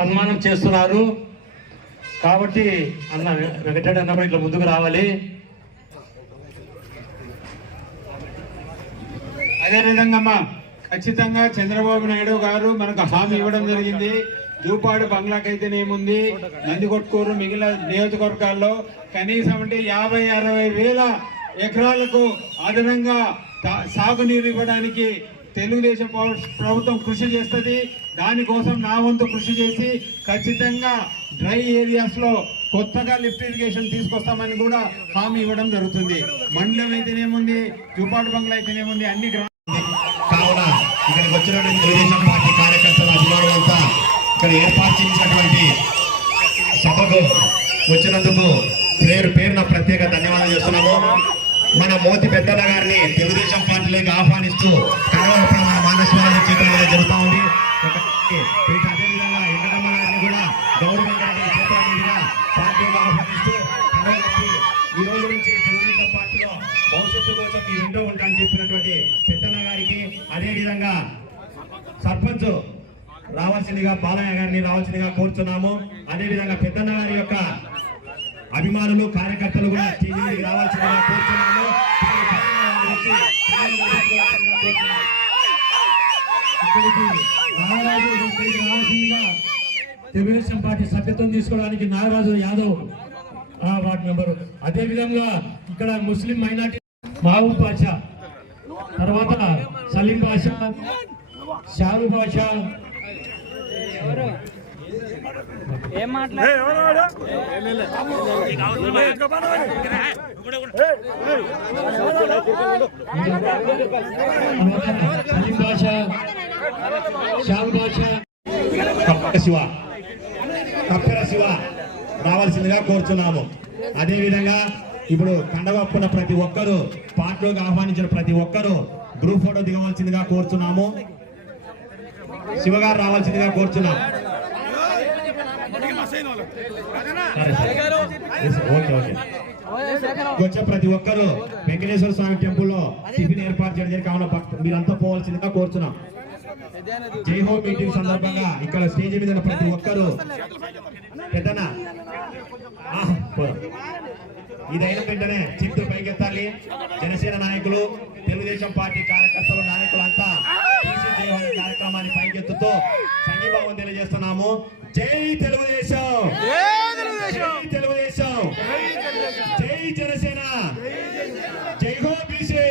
సన్మానం చేస్తున్నారు కాబట్టి అన్న వెంకటరెడ్డి అన్న ఇట్లా ముందుకు రావాలి. అదేవిధంగా ఖచ్చితంగా చంద్రబాబు నాయుడు గారు మనకు హామీ ఇవ్వడం జరిగింది. జూపాడు బంగ్లాకైతేనేముంది, నందికొట్కూరు మిగిలిన నియోజకవర్గాల్లో కనీసం అంటే 50-60 వేల ఎకరాలకు అదనంగా సాగునీరు ఇవ్వడానికి తెలుగుదేశం ప్రభుత్వం కృషి చేస్తుంది. దానికోసం నా వంతు కృషి చేసి ఖచ్చితంగా డ్రై ఏరియాస్ లో కొత్తగా లిఫ్ట్ ఇరిగేషన్ తీసుకొస్తామని కూడా హామీ ఇవ్వడం జరుగుతుంది. మండలం అయితేనేముంది, జూపాడు బంగ్లా అయితేనేముంది, అన్ని కావున ఇక్కడికి వచ్చినటువంటి తెలుగుదేశం పార్టీ కార్యకర్తల అభిమానులంతా ఇక్కడ ఏర్పాటు చేసినటువంటి సభకు వచ్చినందుకు పేరున ప్రత్యేక ధన్యవాదాలు చేస్తున్నాము. మన మోతి పెద్దన్న గారిని తెలుగుదేశం పార్టీలోకి ఆహ్వానిస్తూ కడవలపడ మన మానస్వామి చేతుల జరుగుతూ ఉంది. అదేవిధంగా వెంకటమ్మ గారిని కూడా గౌరవంగా పార్టీలోకి ఆహ్వానిస్తూ ఈ రోజు నుంచి తెలుగుదేశం పార్టీలో భవిష్యత్తు కోసం ఈ రెండో ఉంటానని చెప్పినటువంటి పెద్దన్న గారికి, అదేవిధంగా సర్పంచ్ రావాల్సిందిగా బాలయ్య గారిని రావాల్సిందిగా కోరుతున్నాము. అదేవిధంగా పెద్దన్న గారి యొక్క అభిమానులు కార్యకర్తలు కూడా స్టేజ్ మీదకి రావాల్సిందిగా కోరుతున్నాము. రావాల్సిందిగా తెలుగుదేశం పార్టీ సభ్యత్వం తీసుకోవడానికి నాగరాజు యాదవ్ వార్డు మెంబరు. అదేవిధంగా ఇక్కడ ముస్లిం మైనార్టీ మహబూబ్ బాషా, తర్వాత సలీం బాషా, షారు బాషా, ఏం మాట్లాడు కప్పెర శివ రావాల్సిందిగా కోరుతున్నాము. అదేవిధంగా ఇప్పుడు కండగప్పున్న ప్రతి ఒక్కరూ, పార్టీలోకి ఆహ్వానించిన ప్రతి ఒక్కరూ గ్రూప్ ఫోటో దిగవలసిందిగా కోరుతున్నాము. శివగారు రావాల్సిందిగా కోరుతున్నాం. వచ్చే ప్రతి ఒక్కరు వెంకటేశ్వర స్వామి టెంపుల్లో టిఫిన్ ఏర్పాటు చేయడం కావున మీరంతా పోవాల్సిందిగా కోరుతున్నాం. జై హో మీటింగ్ సందర్భంగా ఇక్కడ స్టేజ్ మీద ప్రతి ఒక్కరు పెద్దనా ఇదైన వెంటనే చిత్తు పైకెత్తాలి. జనసేన నాయకులు, తెలుగుదేశం పార్టీ కార్యకర్తలు, నాయకులంతా కార్యక్రమాన్ని పైకెత్తుతూ సంఘీభావం తెలియజేస్తున్నాము. జై తెలుగుదేశం, జై తెలుగుదేశం, జై జనసేన, జై హో బీసీ.